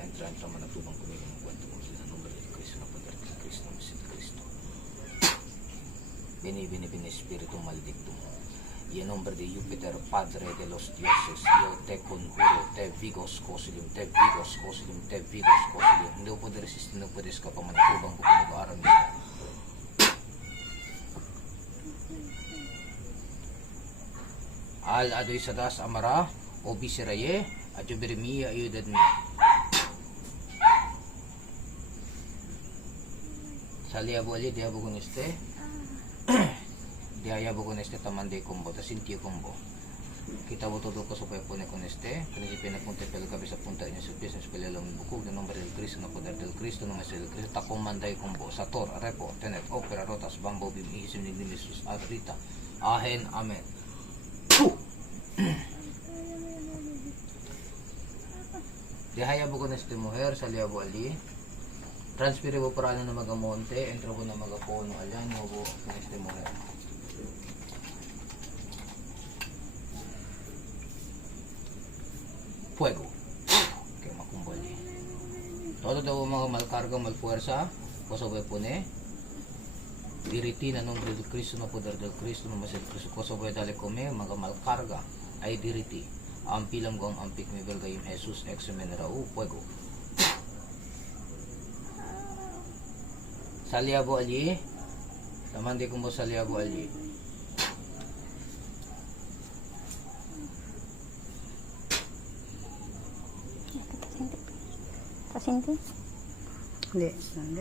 entra manatubang kumigo ng kwento mo sa nombre de Cristo na poder de Cristo na misid Cristo. Bini Espiritu Maledictum. Y en nombre de Júpiter, Padre de los dioses, yo te conjuro, te vigos cosilim, te vigos cosilim, te vigos cosilim. Hindi ko pwede resist, hindi ko pwede escapa manatubang kumigo aram nito. Al adoy sadas amara, obisiraye, adyo birimiya ayudad mi. Saliabo ali, diabo con este. Diabo con este tamande combo, tasintiyo combo. Kita mo todo ko sa pepone con este. Principio na punta pelo kabisa punta niya sa business pelo lang bukog na nombre del Cristo na poder del Cristo na mesel del Cristo takomanday combo. Sator, repo, tenet, opera, rotas, bambo, bim, isim, nignisus, adrita. Ahen, amen. Dihaya po ko na este mujer, saliabo ali. Transfere po para na magamonte, entro po na magapono alyan, mo na este mujer. Fuego. Okay, makumbali. Todo daw mga malkarga, malfuerza, koso ba pune. Diriti na nombre del Cristo na poder del Cristo na masel Cristo koso ba dale kome mga malkarga ay diriti. Ampilang gong ampik mi belgayim Jesus exemen rau fuego. Saliabo ali. Taman di kumbo saliabo ali. Tasinti? Hindi,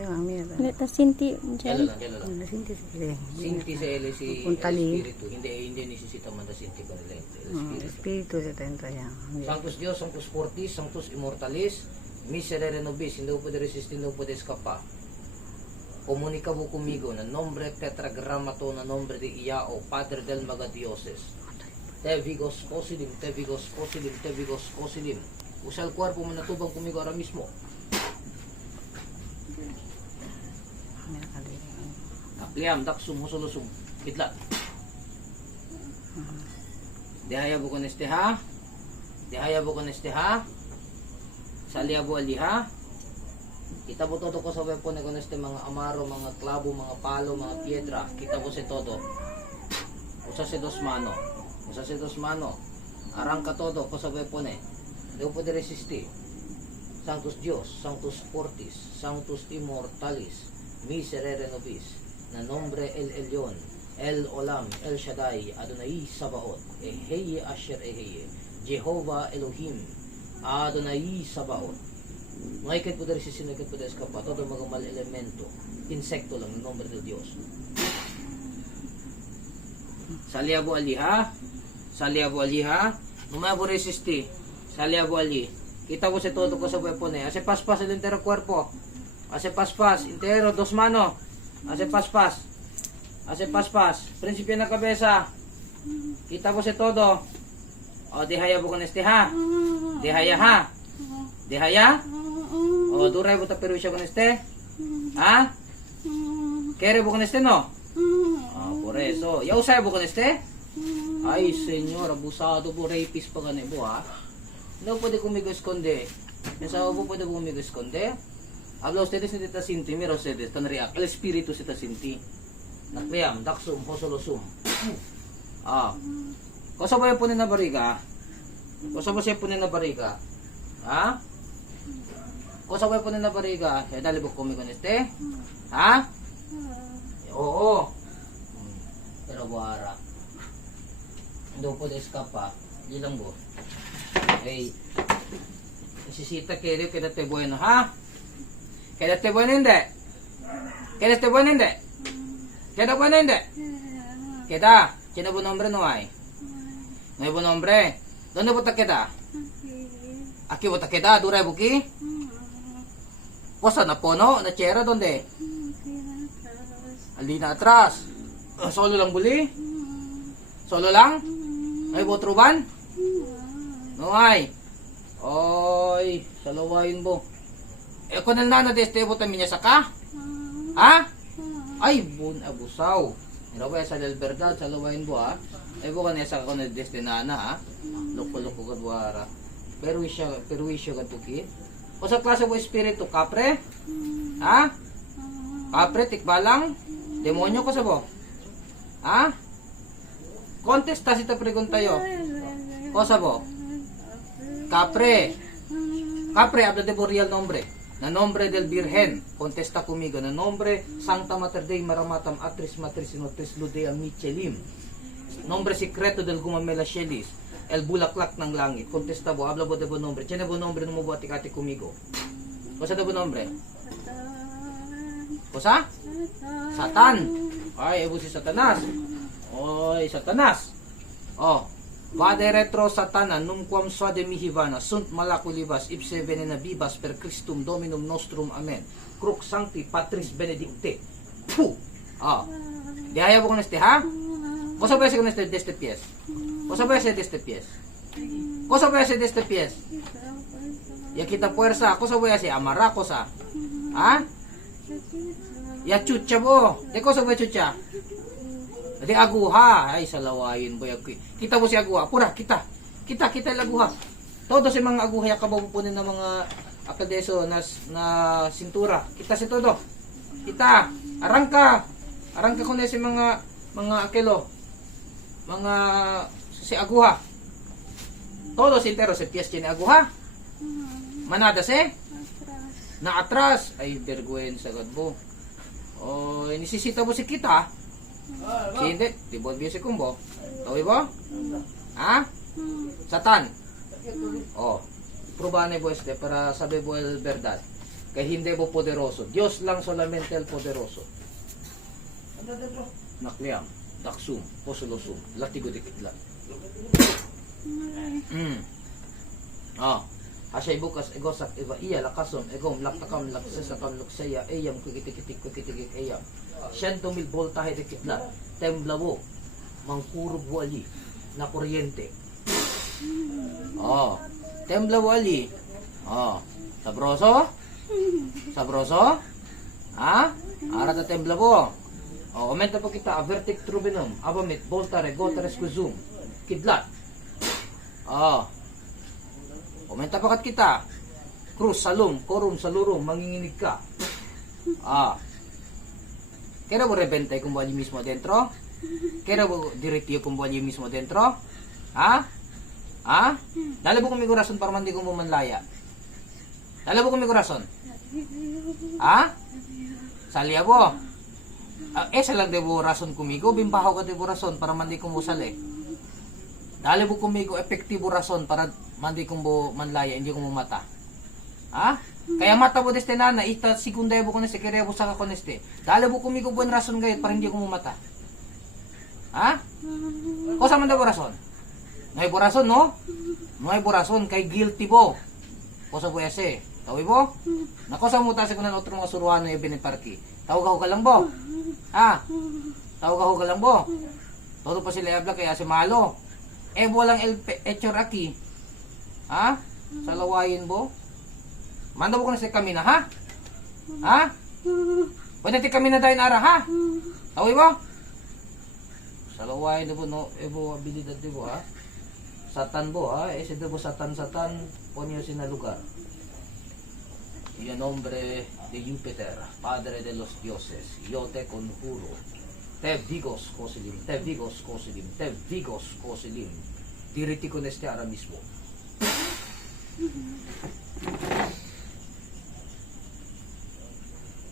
mami. Hindi, tasinti. Yelo lang. Sinti si Sinti sa ele si Puntali. Espiritu. Hindi nisisita man da sinti pa nila. Espiritu sa tento yan. Sanctus Dios, Sanctus Fortis, Sanctus Immortalis, Miserere Nobis, hindi ko pwede resist, hindi ko pwede escapa. Comunica mo conmigo na nombre tetragrammato na nombre de Iao, Padre del Maga Dioses. Te vigos cosilim, te vigos cosilim, te vigos cosilim. Usa el cuerpo mo natubang conmigo ahora mismo. Apliam, daksum, husolusum, kitlat. Dihaya po con este ha. Dihaya po con este ha. Saliabo ali ha. Kita po todo ko sa weapon con este mga amaro, mga klabo, mga palo, mga piedra. Kita po si todo. Usa si dos mano. Usa si dos mano. Arranca todo ko sa weapon eh. Hindi po de resisti. Sanctus Dios, Sanctus Fortis, Sanctus Immortalis, Miserere Nobis, na nombre El Elyon, El Olam, El Shaddai, Adonai Sabaoth, Eheye Asher Eheye, Jehovah Elohim, Adonai Sabaoth. Ngayon po dahil sisinagin po dahil skapa, todo mga mal elemento, insekto lang, ng nombre de Dios. Saliabo ali ha, saliabo ali ha, numabo resisti, saliabo ali. Kita po si todo ko sa weapon eh, ase paspas el entero cuerpo, ase paspas, entero, dos mano, ase paspas, prinsipyo na kabesa, kita po si todo. O, dihaya po con este ha, dihaya ha, dihaya, o, duray po ta perusya con este, ha, kere po con este no, por eso, yausay po con este, ay senyor, abusado po, rapist pa ganun po ha. No puede conmigo esconde. Pensaba po puede conmigo esconde. Habla ustedes ni Tita Sinti. Mira ustedes. Tan react. El espíritu si Tita Sinti. Nakliam. Daksum. Hosolosum. Kosa ba yung punin na bariga? Kosa ba siya punin na bariga? Ha? Kosa ba yung punin na bariga? Eh, dali po conmigo neste? Ha? Oo. Pero buhara. Hindi po de escapa. Di lang po. Okay. Necesita que quédate bueno, ¿ha? Quédate bueno, ¿inde? Quédate bueno, ¿inde? Queda bueno, ¿inde? Queda. ¿Tiene buen nombre no hay? No hay buen nombre. ¿Dónde vota queda? Aquí vota queda, dura de buki. Cosa na pono, na chera, ¿dónde? Alina atrás. Solo lang buli? Solo lang? Ay botruban? No hay. Oy, salawayin mo. E kung nana deste mo tamin niya saka? Ha? Ay, bun abusaw. Irawa sa verdad, salawayin mo ha. Ay bukan niya saka kung deste nana ha. Loko-loko kadwara. Pero isya katuki. O sa klase mo espiritu, kapre? Ha? Kapre, tikbalang? Demonyo ko sa bo? Ha? Contesta si ta pregunta yo. O sa bo? Kapre. Kapre, habla de real nombre. Na nombre del Virgen. Contesta conmigo. Na nombre Santa Mater Dei Maramatam Atris Matris Inotris Ludea Michelim. Nombre secreto del Gumamela Shelis. El bulaklak ng langit. Contesta bo, habla bo de bo nombre. Tiene bo nombre no mo buatikati conmigo. O sa de bo nombre? O sa? Satan. Ay, ebo si Satanas. Oy, Satanas. Oh. Vade retro satana numquam suade mihivana sunt malaculivas ipse venena vivas per Christum Dominum nostrum. Amen. Crux sancti Patris benedicte. Puh. Ah. Dihaya po con este, ha? Cosa puede ser con este pies? Cosa puede ser de este pies? Cosa puede ser de este pies? Ya quita fuerza. Cosa voy a hacer? Amarra cosa. ¿Ah? Ya chucha bo. ¿De cosa voy a chucha? De aguha. Ay, salawayin boy. Kita mo si aguha. Pura, kita yung aguha. Todo si mga aguha yakababupunin ng mga akadeso na sintura. Kita si todo. Kita. Arangka ko na si mga akelo. Mga si aguha. Todo si entero si pies tiene aguha. Manada si? Na atras. Ay, vergüenza God bo. Oh, nisisita mo si kita. Si hindi, di ba si kumbo? Tawi ba? Ha? Satan. Oh, probane bo este para sabi bo el verdad. Kay hindi bo poderoso. Dios lang solamente el poderoso. Nakliam, daksum, posolosum, latigo de kitlan. Oh. Asya bukas egosak eva iya lakasom egom laktakam laksesakam luksaya eyam kukitikik eyam 100,000 voltahe de kitla temblabo mangkurub wali na kuryente. Oh, temblabo wali. Oh, sabroso? Ha? Arata temblabo. Oh, komenta po kita avertic trubinum abamit voltare gotares kuzum kidlat. Oh. Komenta pakat kita. Cruz, salum, korum, salurum, manginginig ka. Ah. Kaya mo rebente kung buwan mismo adentro? Kaya mo diretio kung buwan mismo adentro? Ha? Ha? Dala mo kung may rason para mandi kong bumanlaya? Dala mo kung may rason? Ha? Salya po. Salang debo rason kumigo, bimpahaw ka debo rason para mandi kong busali. Dali po kumigo epektibo rason para mandi kong bo manlaya, hindi kong mata. Ha? Kaya mata po deste nana, ita segunda po ko na sekere po sa kakoneste. Dali po kumigo buwan rason gayet para hindi kong mata. Ha? Kosa man daw rason? Ngay po rason, no? Ngay po rason, kay guilty po. Kosa po yase. Tawi po? Nakosa mo tasi ko na otro mga suruano yung biniparki. Tawag ka lang po. Ha? Tawag ka lang po. Todo pa sila yabla kaya si malo. Walang echor aki. Ha? Salawayin bo. Manda mo ko na sa kami na, ha? Ha? Pwede ti kami na tayo na ara, ha? Tawi mo? Salawayin bo, no? Ebo abilidad bo, ha? Satan bo, ha? Ese bo satan, ponyo sin na lugar. Y en nombre de Júpiter, Padre de los dioses, yo te conjuro. Te vigos kosilim, te vigos kosilim, te vigos kosilim. Diriti con este ahora mismo.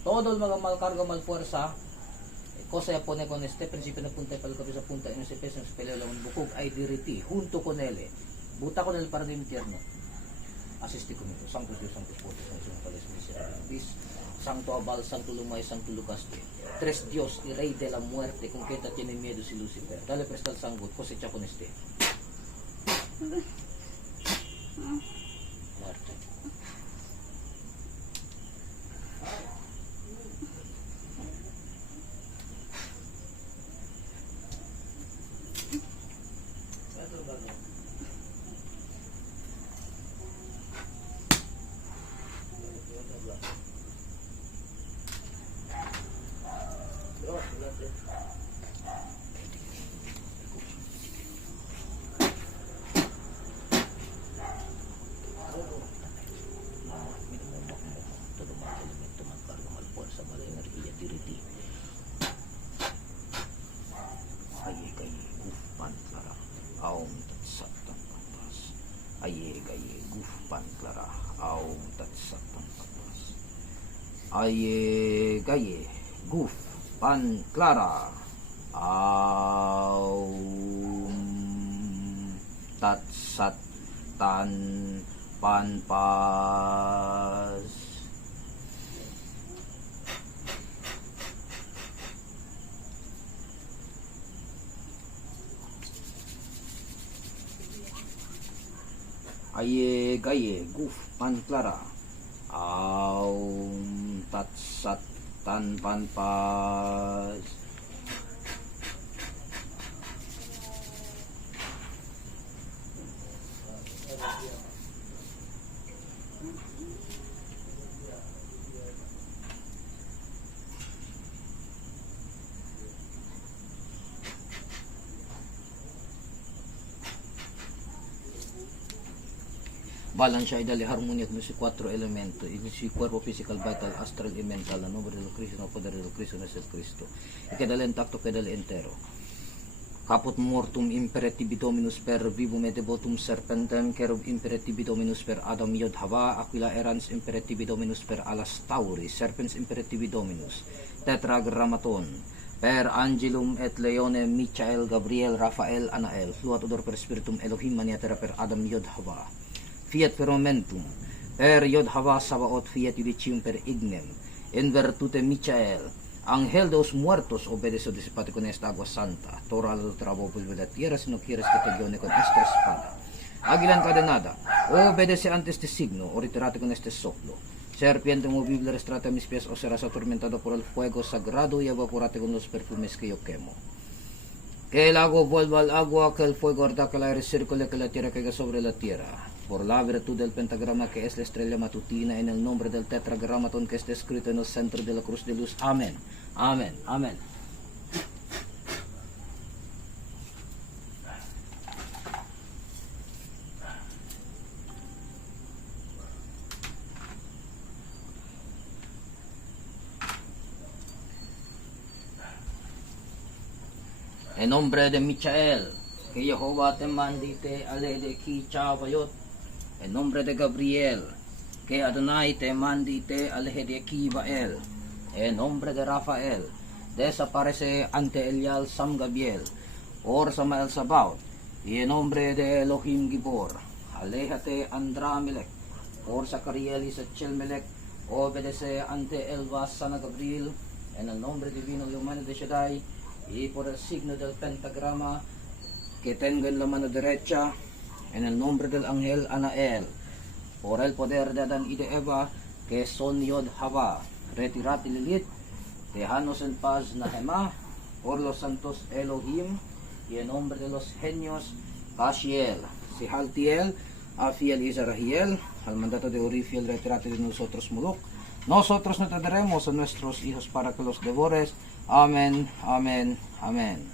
Todo el mga malcarga malfuerza, cosa ya pone con este principio na punta pal kabisa punta en ese peso en peleo lang bukog ay diriti junto con él. Buta con él para del infierno. Asisti conmigo. Santos Dios, Santos Potos, Santos Pales Misericordias. Santo Abal, Santo Lumay, Santo Lucas, tres Dios y Rey de la muerte, con quien tiene miedo si Lucifer. Dale presta el sangot, cosecha con este. Muerte. pan clara. Aum tatsat pan patas. Aye gaye guf pan clara. Aum tatsat tan pan pas. Aye gaye guf pan clara. Aum tatsat tan pan pas. Balance ay dali harmonia con si quattro elemento, si cuerpo physical, vital, astral y mental, a nombre del Cristo, no poder del Cristo, no es el Cristo. Y quedale intacto, quedale entero. Caput mortum imperativi dominus per vivum et devotum serpentem, querub imperativi dominus per Adam iod Hava, aquila erans imperativi dominus per alas tauri, serpens imperativi dominus, tetragrammaton, per angelum et leone Michael, Gabriel, Raphael, Anael, fluat odor per spiritum Elohim maniatera per Adam iod Hava. Fiat firmamentum, per iod Hava Sabaoth, fiat judicium per ignem, in virtute Michael, Angel de los muertos obedeció disipate con esta agua santa, Torah la trabo vuelve la tierra, si no quieres que te guione con esta espada. Águila encadenada, obedece ante este signo, o retirate con este soplo. Serpiente movible, restrate mis pies, o serás atormentado por el fuego sagrado y evaporate con los perfumes que yo quemo. Que el agua vuelva al agua, que el fuego arda, que el aire circule, que la tierra caiga sobre la tierra. Por la virtud del pentagrama que es la estrella matutina, en el nombre del tetragramaton que está escrito en el centro de la cruz de luz. Amén. Amén. Amén. En nombre de Michael, que Jehová te mandite ale de ki chavayot. En nombre de Gabriel, que Adonai te mandite aleje de aquí Bael. En nombre de Rafael, desaparece ante Elial Sam Gabriel, or Samael Sabaoth. Y en nombre de Elohim Gibor, aléjate Andramelech, or Zacariel y Sachelmelech, obedece ante Elva Sana Gabriel. En el nombre divino y humano de Shaddai, y por el signo del pentagrama, que tenga en la mano derecha, en el nombre del ángel Anael, por el poder de Adán y de Eva, que son Yod Hava, retirate Lilith, déjanos en paz Nahema, por los santos Elohim, y en nombre de los genios, Kashiel, Sihaltiel, Afiel y Zarahiel, al mandato de Urifiel, retirate de nosotros Muluk. Nosotros no te daremos a nuestros hijos para que los devores. Amén, amén, amén.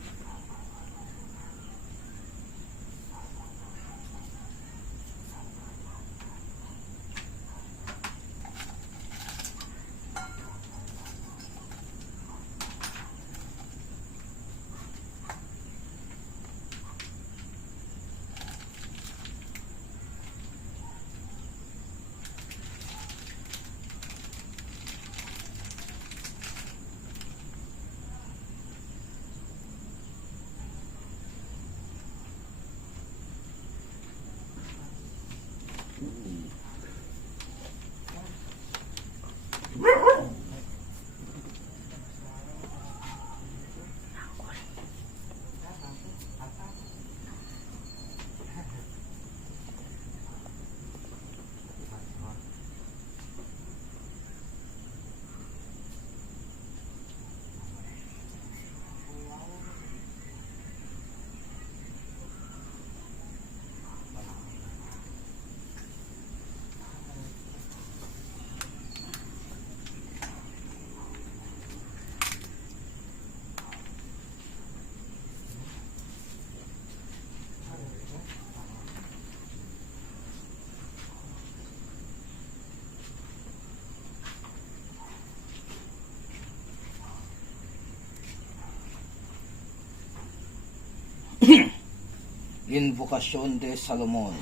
Invocación de Salomón.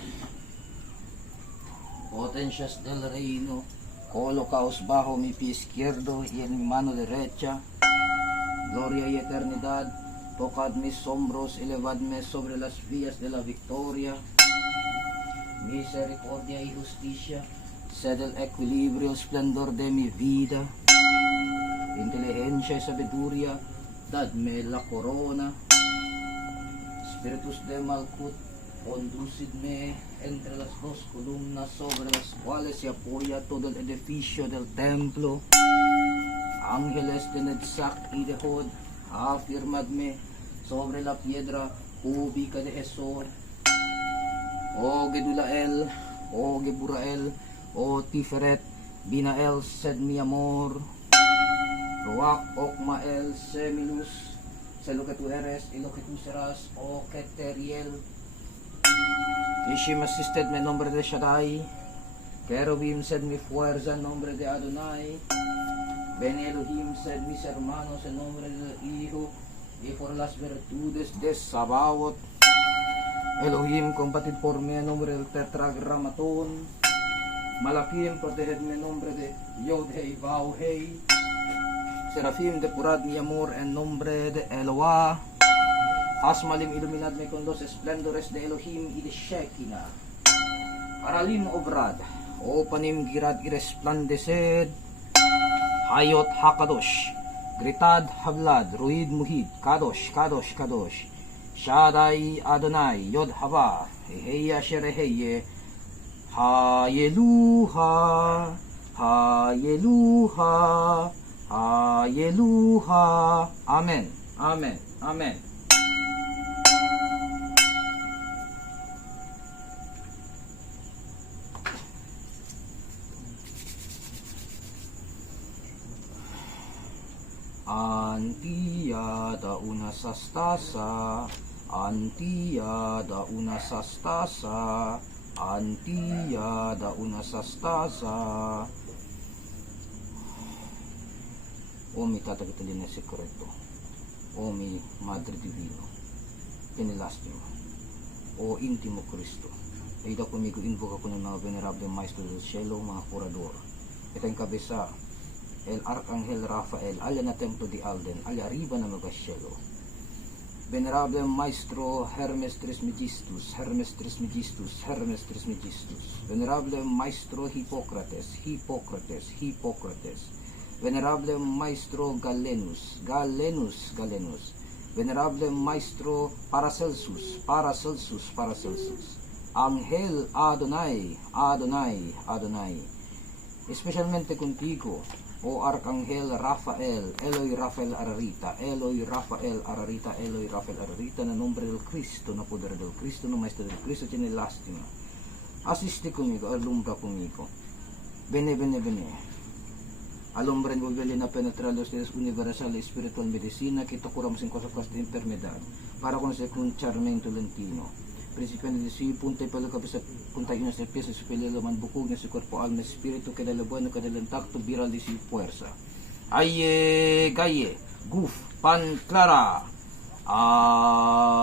O potencias del reino, colocaos bajo mi pie izquierdo y en mi mano derecha. Gloria y eternidad, tocad mis hombros, elevadme sobre las vías de la victoria. Misericordia y justicia, sed el equilibrio, el esplendor de mi vida. Inteligencia y sabiduría, dadme la corona. Espíritus de Malkut, conducidme entre las dos columnas sobre las cuales se apoya todo el edificio del templo. Ángeles de Netzach y de Hod, afirmadme sobre la piedra cúbica de Esor. O Gedulael, O Geburael, O Tiferet, Binael sed mi amor. Ruach Okmael Semilus, sé lo que tú eres y lo que tú serás, O Keteriel. Ishim assisted me en nombre de Shaddai, Kerubim sed mi fuerza en nombre de Adonai. Ben Elohim sed mis hermanos en nombre del Hijo, y por las virtudes de Sabaoth. Elohim, combatid por mí en nombre del Tetragrammatón. Malakim, protegedme en nombre de Yod-Hei, Vav-Hei. Serafim, depurad mi amor en nombre de Eloah. Asmalim, iluminadme con los esplendores de Elohim y de Shekinah. Aralim, obrad, o panim girad iresplandeced. Hayot HaKadosh, Gritad Havlad, Ruid Muhid, Kadosh, Kadosh, Kadosh, Shaddai Adonai, Yod Hava, Heheya Shereheye, Hayeluha, Hayeluha, Hayeluha. Amen, Amen, Amen. Antiyada una sastasa, Antiyada una sastasa, Antiyada una sastasa. O mi Tata Catalina Secreto, o mi Madre Divino, Penelastimo, o Intimo Cristo, ayuda conmigo, invoca ko ng mga venerable maestro del cielo, mga curador. Ito ang kabisa, el Arcángel Rafael, alla na templo di Alden, alla arriba na mga cielo. Venerable Maestro Hermes Trismegistus, Hermes Trismegistus, Hermes Trismegistus. Venerable Maestro Hippocrates, Hippocrates, Hippocrates. Venerable Maestro Galenus, Galenus, Galenus. Venerable Maestro Paracelsus, Paracelsus, Paracelsus. Ángel Adonai, Adonai, Adonai. Especialmente contigo, o Arcángel Rafael, Eloy Rafael Ararita, Eloy Rafael Ararita, Eloy Rafael Ararita, na nombre del Cristo, na poder del Cristo, na maestro del Cristo, tiene lástima. Asiste conmigo, alumbra conmigo. Bene, bene, bene. Alumbra en volverle a penetrar los dedos universal de espiritual medicina que te curamos en cosas de enfermedad, para conocer con charmento lentino. Principiando de sí, punta y pelo, cabeza, punta y unas de pies, su pelo, manbucug, su cuerpo, alma, espíritu, que de lo bueno, que del intacto, viral de su fuerza. Aye, gaye, guf, pan, clara. Aum,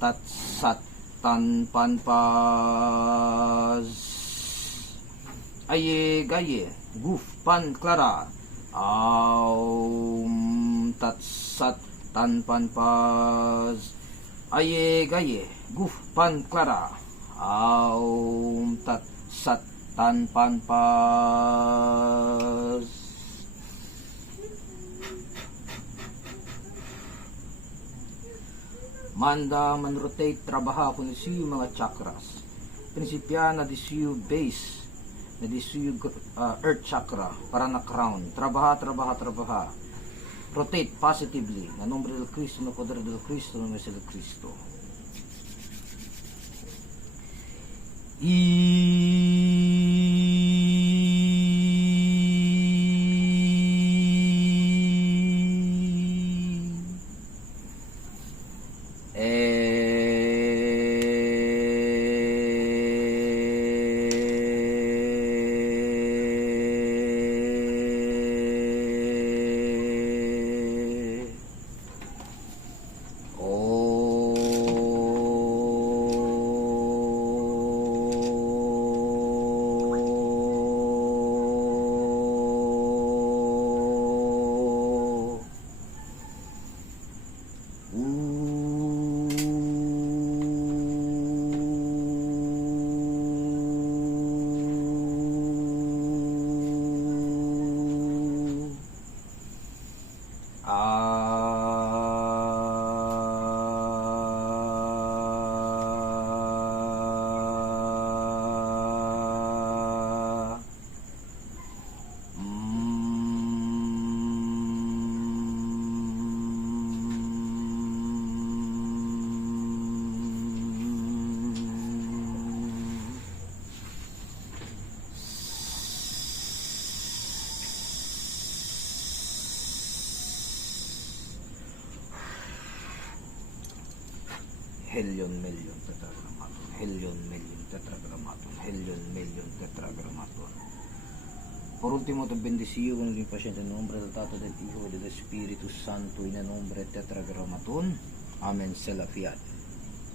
tat, sat, tan, pan, paz. Aye, gaye, guf, pan, clara. Aum, tat, sat, tan, pan, paz. Aye gaye, guf pan clara, aum tat sat tan pan paz. Manda man-rotate, trabaha ko nisiyo mga chakras. Prinsipya na disiyo base, na disiyo earth chakra, para na crown. Trabaha, trabaha, trabaha. Rotate positively, na nombre del Cristo, no poder del Cristo, no nombre del Cristo. Helion, Melion, Tetragrammaton. Helion, Melion, Tetragrammaton. Helion, Melion, Tetragrammaton. Por último, te bendicio con el paciente en nombre del Tato, del Hijo y del Espíritu Santo, y en el nombre de Tetragrammaton. Amén. Sela fiat.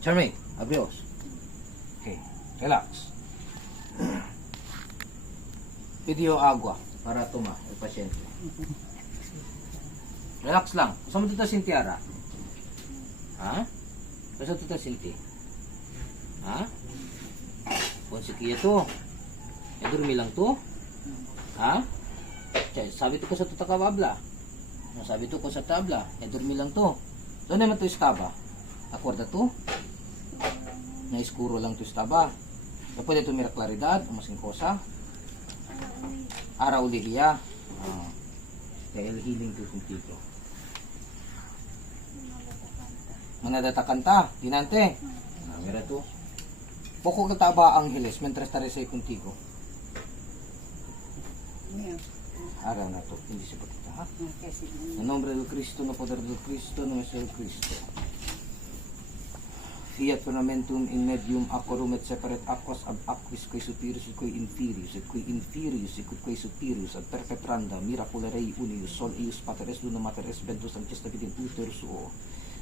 Charmaine, abrios. Okay, relax. Pidió agua para tomar el paciente. Relax lang. Saan mo dito sinti, Ara? Ha? Saan dito sinti? Ha? Konsikiya to. E durmi lang to? Ha? Sabi to ko sa tutakababla. Sabi to ko sa tabla. E durmi lang to. Doon naman to istaba. Akorda to? Na iskuro lang to istaba. E pwede tumira klaridad, umasing kosa. Araw lihiya. Dahil healing to contigo. Manadatakan ta, dinante. Mira to. Poco ka ba Angeles, mientras estaré contigo. Araw na to, hindi siya kita, ha? En nombre del Cristo, no poder del Cristo, no es el Cristo. Fiat firmamentum in medium aquarum et separat aquas ab aquis quae superius et quae inferius et quae inferius et quae superius ad perpetranda miracularei unius sol eius pateres luna materes ventus sanctista vidim uterus suo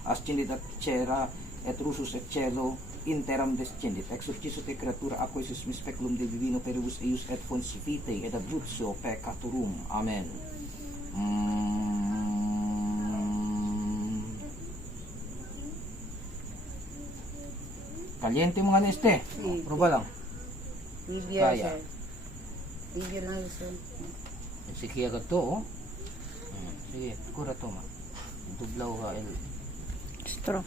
ascendit ad cera et rusus et cielo interam descendit exorcisut et creatura aquaesus mis speculum de divino peribus eius et fons vitae et abruzio peccatorum. Amen. Caliente mga neste. Proba lang. Video, Kaya. sir. Video lang, sir. Sige agad to, oh. Sige, kura to, ma. Tublaw ka, el. Straw.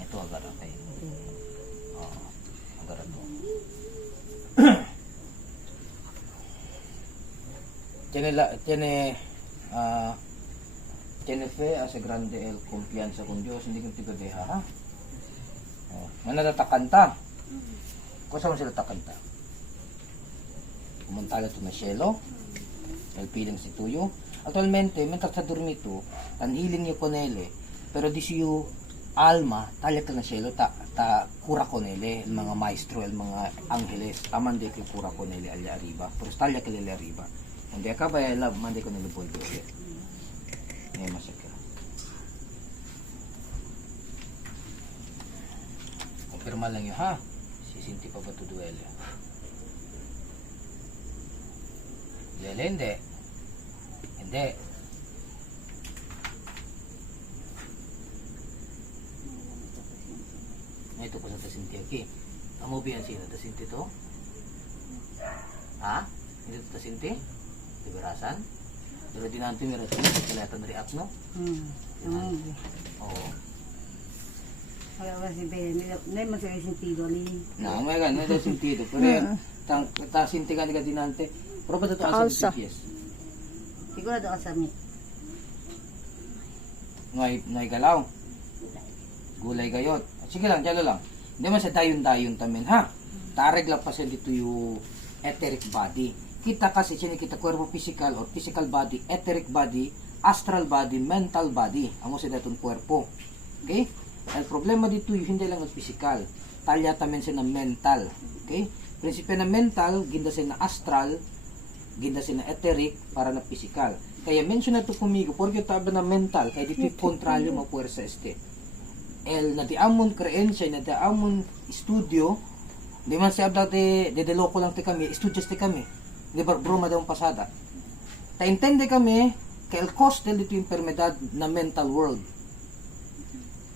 Ito agad, okay. Oo, agad to. Tiene fe, hace grande el confianza con Dios, hindi kong tigadeha, ha? Manatatakan ta. Kung saan mo sila takanta? Kumantala to na cielo, el piling si tuyo. Actualmente, mentre sa dormito, tan healing niyo con ele, pero di siyo alma, talya ka na cielo, ta cura con ele, el mga maestro, el mga angeles, amande que cura con ele allá arriba, pero talya ka lele arriba. Hindi ka ba love, mande con ele boldo ulit. Ngayon masakit. Pirma lang yun, ha? Sisinti pa ba ito duele? Duele, hindi. Hindi. Ito ko sa tasinti aki. Amo biyan sino tasinti to? Ha? Hindi ito tasinti? Tibirasan? Pero di nanti meron ito. Kalatan react, no? Oo. Wala ba si Ben? Hindi mo sila sentido ni. No, may ganun, may sentido. Pero, ta sinti ka dinante. Pero ba ito Alsa. sa yes? Siguro doon sa mi. Ngay galaw. Gulay gayot. Sige lang, dyan lang. Hindi man sa dayon-dayon tamin, ha? Tareg lang pa sa dito yung etheric body. Kita kasi, kita cuerpo physical or physical body, etheric body, astral body, mental body. Amo sa datong cuerpo. Okay? El problema dito yung hindi lang ang physical. Talya tamen siya na mental. Okay? Prinsipyo na mental, ginda siya na astral, ginda siya na etheric, para na physical. Kaya mention na ito kumigo, porque taba na mental, kaya dito yung kontralyo mapuwersa este. El na di amon kreensya, na di amon studio, di man siya dati, de loko lang te kami, studios te kami. Di ba, broma daw pasada. Ta intende kami, kaya el cost dito yung enfermedad na mental world.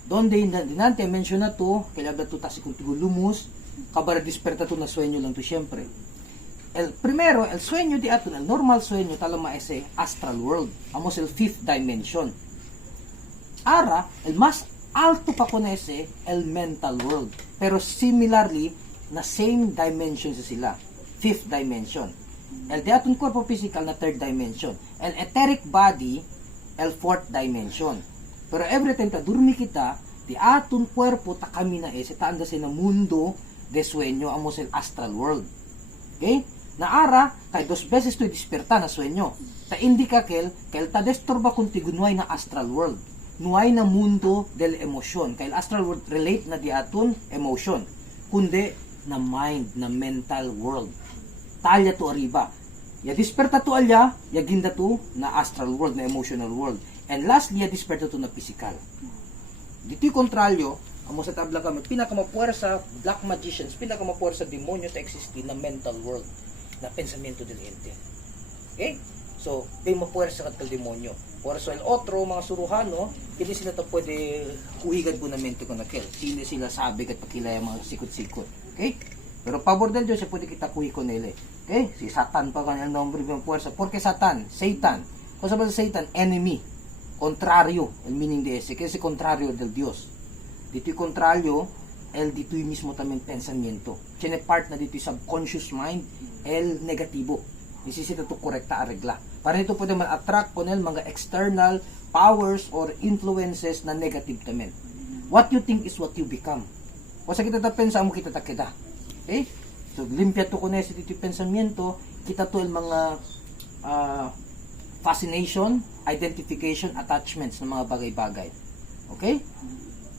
Donde dinante mention na to, kaya dato tasi kung lumus, kabara disperta to na sueño lang to siyempre. El primero, el sueño di ato, el normal sueño tala maese astral world, amos el fifth dimension. Ara, el mas alto pa con ese, el mental world. Pero similarly, na same dimension sa sila, fifth dimension. El di aton corpo physical na third dimension. El etheric body, el fourth dimension. Pero every time ta durmi kita, di aton cuerpo ta kami na ese ta anda sa mundo de sueño amos el astral world. Okay? Naara kay dos beses to disperta na sueño. Ta indika kel ta destorba kung tigunway na astral world. no hay na mundo del emotion. Kaya astral world relate na di aton emotion, kundi na mind, na mental world. Talya to arriba. Ya disperta to alya, ya ginda to na astral world, na emotional world. And lastly, ya disperta to na physical. Dito'y kontralyo, amo sa tabla kami, pinakamapuwersa, black magicians, pinakamapuwersa demonyo ta existi na mental world, na pensamiento del ente. Okay? So, may mapuwersa kat kal demonyo. Por so, el otro, mga suruhano, hindi sila ta pwede kuhigad po na mente ko na kel. Hindi sila sabi kat pakilaya mga sikot-sikot. Okay? Pero pabor del Diyos, pwede kita kuhi ko nila. Okay? Si Satan pa kanyang nombre ng puwersa. Porque Satan, Satan. Kung sabi sa Satan, enemy. Contrario, el meaning de ese. Kasi contrario del Dios. Dito'y contrario, el dito'y mismo tamang pensamiento. Tiene part na dito'y subconscious mind, el negativo. Necesita to korekta arregla. Para ito pwede man-attract con el mga external powers or influences na negative tamen. What you think is what you become. Kung sa kita tapensa mo kita takita. Okay? So, limpia to kung ito yung pensamiento, kita to yung mga fascination, identification, attachments ng mga bagay-bagay. Okay?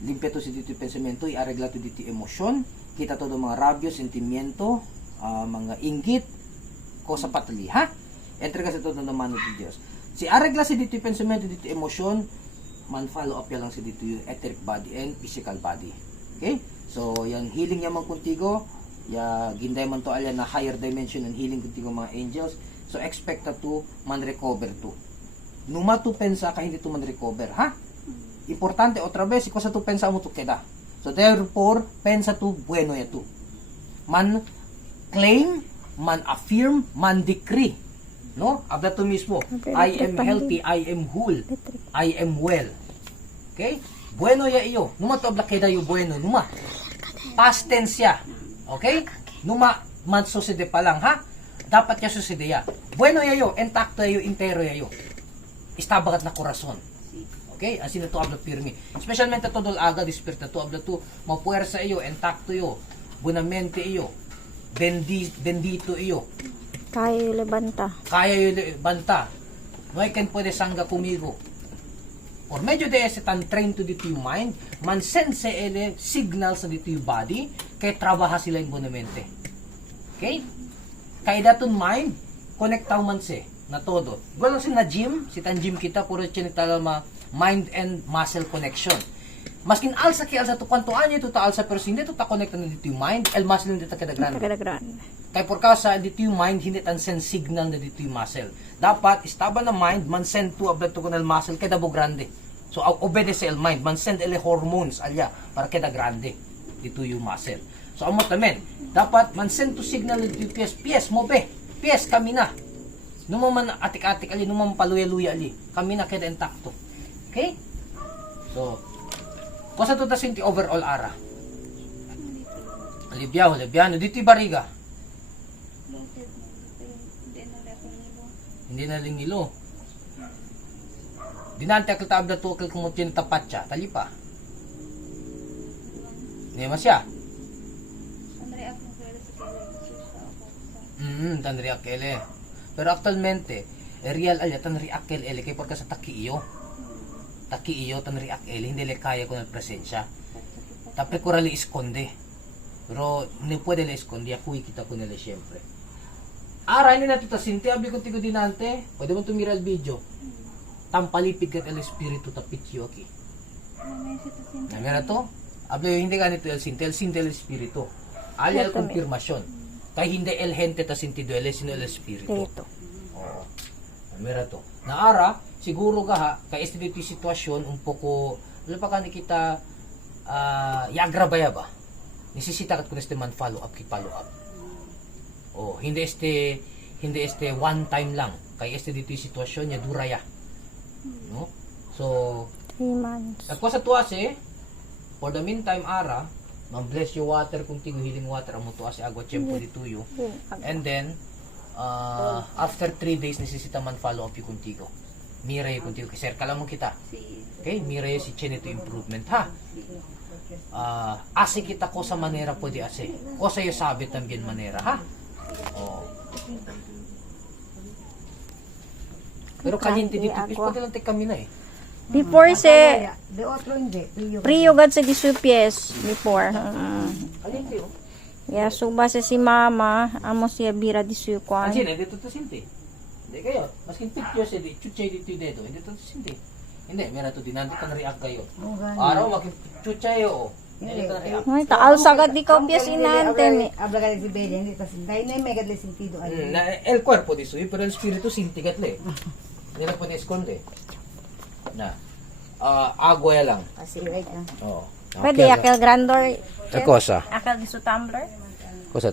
Limpia to si dito yung pensamiento, i-aregla to dito yung emosyon, kita to yung mga rabyo, sentimiento, mga inggit, cosa patali, ha? Entre kasi ito na naman ng Diyos. Si aregla si dito yung pensamiento, dito yung emosyon, man follow up yan lang si dito yung etheric body and physical body. Okay? So, yung healing yaman kuntigo, ya ginday man to alya na higher dimension and healing kuntigo mga angels. So, expect to man recover to. Numa to pensa ka hindi to man recover, ha? Importante, otra vez, ikaw sa to pensa mo to queda. So, therefore, pensa to bueno ya to. Man claim, man affirm, man decree. No? Abda to mismo. I am healthy, I am whole, I am well. Okay? Bueno ya iyo. Numa to abla queda yo bueno. Numa. Past tense ya. Okay? Numa man sucede pa lang, ha? Dapat ya sucede ya. Bueno ya yo. Intacto ya yo. Intero ya yo. Istabagat na korason. Okay? Así na to abla pirmi. Especialmente to dol aga disperta to abla to mapuwersa iyo. Intacto yo. Buenamente iyo. Bendito iyo. Kaya yung lebanta. Kaya yung banta. No hay quien puede sangga conmigo. Or medyo de ese tan train to dito yung mind, man sense ele signals sa dito yung body, kaya trabaha sila yung bonamente. Okay? Kaya daton mind, connectaw man se, na todo. Igual si na gym, si tan gym kita, puro chinitala ma mind and muscle connection. Maskin alsa ki alsa to kwanto anyo ito ta alsa pero hindi to ta connect na dito yung mind, el muscle hindi ta kadagran. Kaya por causa dito yung mind hindi tan send signal na dito yung muscle. Dapat istaba na mind man send to abla to kunal muscle kay dabo grande. So obedece el mind man send ele hormones alya para kay da grande dito yung muscle. So amo tamen dapat man send to signal dito yung PS mo be. PS kami na. Nung man atik-atik ali nung man paluya-luya ali. Kami na kay da intakto. Okay? So cosa to ta sinti overall ara. Alibyano dito yung bariga. Hindi na rin nilo. Dinante akal taab na to akal kumot yun tapat siya. Tali pa. Hindi masya. Tanri akele. Pero actualmente, real alya tanri akel ele kay porka sa taki iyo. Taki iyo tanri akele hindi le kaya ko na presensya. Tapos ko rali esconde. Pero hindi pwede le esconde. Akuy kita ko nila siyempre. Ara, hindi natin tasinti. Abi ko tigo dinante. Pwede mo tumira el video. Tampalipid kat el espiritu tapityo aki. Namira to? Ablo hindi ganito el sinte. El sinte el espiritu. Ali el konfirmasyon. Kaya hindi el gente tasintido. El sino el espiritu. Oo. Namira to. Na ara, siguro ka ha, kaya este dito yung sitwasyon, un poco, wala pa ka kita, yagrabaya ba? Nisisita kat kung este man follow up, follow up. Oh, hindi este one time lang. Kaya este dito yung sitwasyon niya duraya. No? So 3 months. ako sa tuwase, for the meantime ara, man-bless yung water kung tigo healing water amo tuwase agwa tiyempo dito yo. And then after 3 days nisisita man follow up yung kuntigo. Mira yung kuntigo. Kasi ka lang mo kita. Okay? Mira yung si Chinito improvement ha. Ase kita ko sa manera pwede ase. O sa'yo sabi también manera ha. Oh. Pero kalinti dito, pwede lang kami na eh. Before si De otro hindi. Priyo gad sa 18 pies before. Alinti oh. Yeah, so base si mama, amo siya bira 18 kwan. Ansin, hindi to sinti. Hindi kayo. Maskin picture siya di chuchay dito dito. Hindi to sinti. Hindi, meron to dinanti kan react kayo. Araw makin chuchay oh. Hindi ka react. Ay, taal sagad di ka pies inante. Habla ka si Belen, hindi tas dahil na may gadle sentido. El cuerpo di suyo, pero el espíritu sinti katle. Hindi na po esconde. Na. Agua lang. Kasi right Oo. Pwede akal grandor. Cosa? Akal diso tumbler. Cosa?